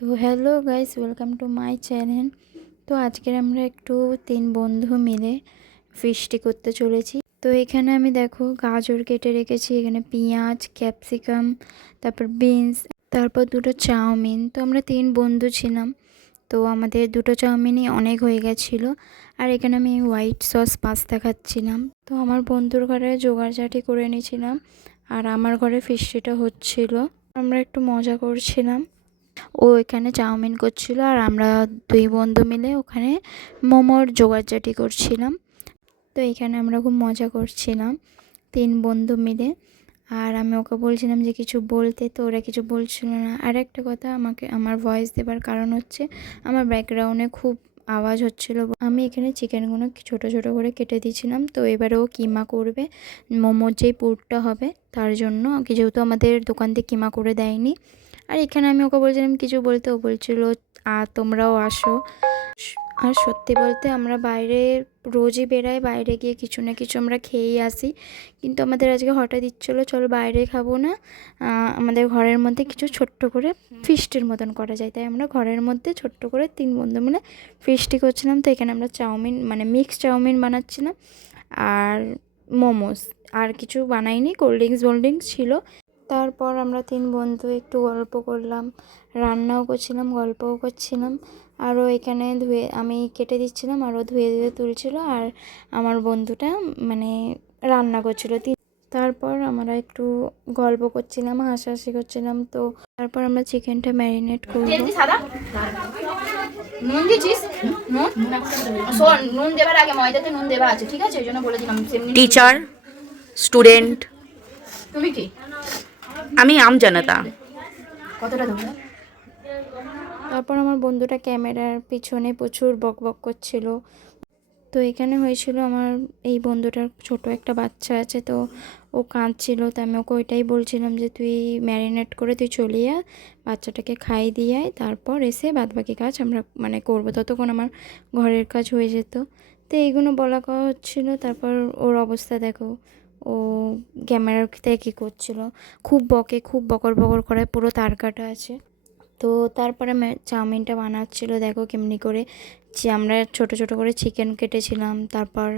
তো hello guys, welcome to my channel. তো আজকের আমরা একটু 3 বন্ধু মিলে ফিস্টি করতে চলেছি। তো এখানে আমি দেখো গাজর কেটে রেখেছি, এখানে পেঁয়াজ, ক্যাপসিকাম, তারপর বিনস, তারপর 2টো চাউমিন। তো আমরা 3 বন্ধু ছিলাম, তো আমাদের 2টো চাউমিনই অনেক হয়ে গেছিলো। আর এখানে আমি হোয়াইট সস পাস্তা খাচ্ছিলাম। তো আমার বন্ধুর ঘরে জোগাড়জাটি করে নিয়েছিলাম, আর আমার ঘরে ফিস্টিটা হচ্ছিল। আমরা একটু মজা করছিলাম। ও এখানে চাউমিন করছিল, আর আমরা 2 বন্ধু মিলে ওখানে মোমোর জোগাড়জাটি করছিলাম। তো এখানে আমরা খুব মজা করছিলাম 3 বন্ধু মিলে। আর আমি ওকে বলছিলাম যে কিছু বলতে, তো ওরা কিছু বলছিল না। আর একটা কথা, আমার ভয়েস দেবার কারণ হচ্ছে আমার ব্যাকগ্রাউন্ডে খুব আওয়াজ হচ্ছিল। আমি এখানে চিকেনগুলো ছোট ছোট করে কেটে দিয়েছিলাম। তো এবারে ও কিমা করবে, মোমোর যেই পুরটা হবে তার জন্য, যেহেতু আমাদের দোকান থেকে কিমা করে দেয়নি। আর এখানে আমি ওকে বলছিলাম কিছু বলতে, ও বলছিল তোমরাও আসো। আর সত্যি বলতে আমরা বাইরে রোজই বেরাই, বাইরে গিয়ে কিছু না কিছু আমরা খেয়েই আসি। কিন্তু আমাদের আজকে হঠাৎ ইচ্ছলো চলো বাইরে খাবো না, আমাদের ঘরের মধ্যে কিছু ছোট্ট করে ফিস্টির মতন করা যায়। তাই আমরা ঘরের মধ্যে ছোট্ট করে 3 বন্ধু মিলে ফিস্টি করছিলাম। তো এখানে আমরা চাউমিন মানে মিক্স চাউমিন বানাচ্ছিলাম, আর মোমোস। আর কিছু বানাইনি, কোল্ড ড্রিঙ্কস ছিল। তারপর আমরা 3 বন্ধু একটু গল্প করলাম, রান্নাও করছিলাম, গল্পও করছিলাম। আরও এখানে আমি কেটে দিচ্ছিলাম, আরও ধুয়ে ধুয়ে তুলছিল, আর আমার বন্ধুটা মানে রান্না করছিল। তারপর আমরা একটু গল্প করছিলাম, হাসাহাসি করছিলাম। তো তারপর আমরা চিকেনটা ম্যারিনেট করবো। নুন দিছিস? নুন শোন, নুন দেবার আগে ময়দাতে নুন দেওয়া আছে, ঠিক আছে? ওই জন্য বলে দিলাম। টিচার, স্টুডেন্ট, তুমি কি? আমি আম জনতা। কতটা দেবো? তারপর আমার বন্ধুটা ক্যামেরার পিছনে প্রচুর বকবক করছিল। তো এখানে হয়েছিল, আমার এই বন্ধুটার ছোট একটা বাচ্চা আছে, তো ও কাঁদছিল। তো আমি ওকে ওইটাই বলছিলাম যে তুই ম্যারিনেট করে তুই চলে আয়, বাচ্চাটাকে খাইয়ে দিয়ে আয়, তারপর এসে বাদবাকি কাজ আমরা মানে করবো। ততক্ষণ আমার ঘরের কাজ হয়ে যেত। তো এইগুলো বলা কওয়া হচ্ছিলো। তারপর ওর অবস্থা দেখো, ও ক্যামেরার থেকে কী করছিল, খুব বকে, খুব বকর বকর করে, পুরো তার কাটা আছে। তো তারপরে চাউমিনটা বানাচ্ছিলো, দেখো কেমনি করে। যে আমরা ছোট ছোট করে চিকেন কেটেছিলাম। তারপর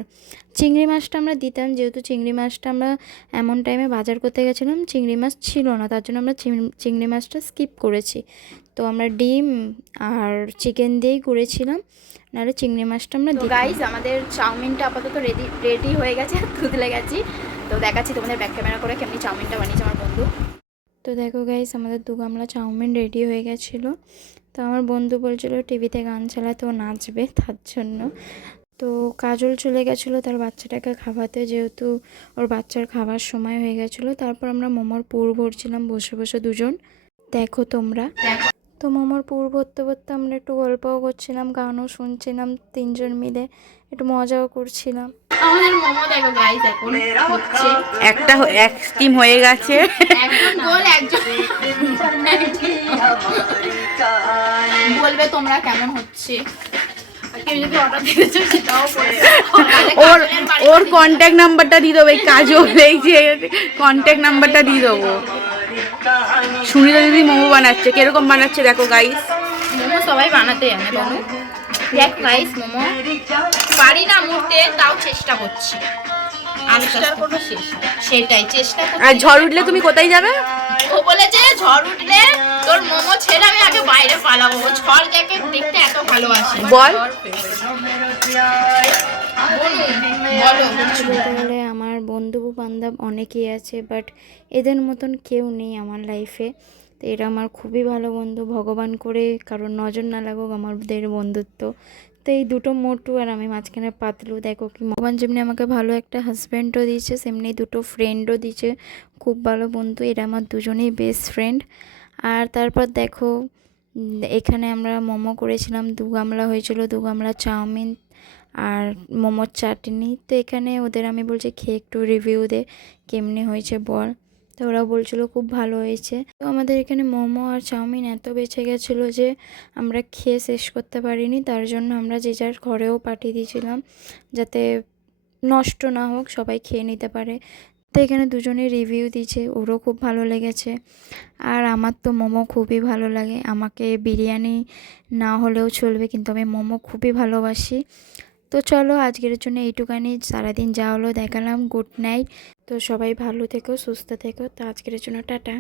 চিংড়ি মাছটা আমরা দিতাম, যেহেতু চিংড়ি মাছটা আমরা এমন টাইমে বাজার করতে গেছিলাম চিংড়ি মাছ ছিল না, তার জন্য আমরা চিংড়ি মাছটা স্কিপ করেছি। তো আমরা ডিম আর চিকেন দিয়েই করেছিলাম, নাহলে চিংড়ি মাছটা আমরা দিই। গাইস, আমাদের চাউমিনটা আপাতত রেডি হয়ে গেছে, তুলে গেছি। তো দেখাচ্ছি তোমাদের ব্যাক ক্যামেরা করে কেমনি চাউমিনটা বানিয়েছে আমার বন্ধু। তো দেখো গাইস, আমাদের 2 গামলা চাউমিন রেডি হয়ে গেছিলো। তো আমার বন্ধু বলছিল টিভিতে গান চালাতে ও নাচবে, তার জন্য। তো কাজল চলে গেছিলো তার বাচ্চাটাকে খাওয়াতে, যেহেতু ওর বাচ্চার খাবার সময় হয়ে গেছিলো। তারপর আমরা মোমোর পুর ভরছিলাম বসে বসে দুজন, দেখো তোমরা। তো মোমোর পুর ভরতে ভরতে আমরা একটু গল্পও করছিলাম, গানও শুনছিলাম, 3জন মিলে একটু মজাও করছিলাম। আমাদের মোমো দেখো গাইস, এখন হচ্ছে এক স্কিম হয়ে গেছে। একজন গোল, একজন বলবে তোমরা কেমন হচ্ছে। কেউ যদি অর্ডার দিতে চাও সেটাও ওর ওর কন্ট্যাক্ট নাম্বারটা দিয়ে দেবো, এই কাজল, এই যে কন্ট্যাক্ট নাম্বারটা দিয়ে দেবো। সুনিতা দিদি মোমো বানাচ্ছে, কিরকম বানাচ্ছে দেখো গাইস। মোমো সবাই বানাতে জানে বলো। দেখ গাইস, মোমো পারি না মুড়তে, তাও চেষ্টা করছি। চেষ্টার কোনো শেষ নেই, সেটাই চেষ্টা করছি। আর ঝড় উঠলে তুমি কোথায় যাবে? ও বলেছে ঝড় উঠলে তোর মোমো ছেড়ে আমি আগে বাইরে পালাবো। ঝড় যাকে দেখতে এত ভালোবাসে। বল। বলতে গেলে আমার বন্ধু বান্ধব অনেকেই আছে, বাট এদের মতন কেউ নেই আমার লাইফে। তো এরা আমার খুবই ভালো বন্ধু, ভগবান করে কারণ নজর না লাগুক আমাদের বন্ধুত্ব। তো এই 2টো মোটু, আর আমি মাঝখানে পাতলু। দেখো কি, ভগবান যেমনি আমাকে ভালো একটা হাজব্যান্ডও দিয়েছে, সেমনি 2টো ফ্রেন্ডও দিয়েছে, খুব ভালো বন্ধু। এরা আমার দুজনেই বেস্ট ফ্রেন্ড। আর তারপর দেখো, এখানে আমরা মোমো করেছিলাম, 2 গামলা হয়েছিল, 2 গামলা চাউমিন আর মোমোর চাটনি। তো এখানে ওদের আমি বলছি খেয়ে একটু রিভিউ দে, কেমনি হয়েছে বল। তো ওরা বলছিলো খুব ভালো হয়েছে। তো আমাদের এখানে মোমো আর চাউমিন এত বেঁচে গেছিলো যে আমরা খেয়ে শেষ করতে পারিনি, তার জন্য আমরা যে যার ঘরেও পাঠিয়ে দিয়েছিলাম, যাতে নষ্ট না হোক, সবাই খেয়ে নিতে পারে। তো এখানে দুজনে রিভিউ দিচ্ছে, ওরও খুব ভালো লেগেছে। আর আমার তো মোমো খুবই ভালো লাগে, আমাকে বিরিয়ানি না হলেও চলবে, কিন্তু আমি মোমো খুবই ভালোবাসি। তো চলো আজকের জন্য এইটুকানি, সারাদিন যা হলো দেখালাম। Good night. তো সবাই ভালো থেকো, সুস্থ থেকো। তো আজকের জন্য টাটা।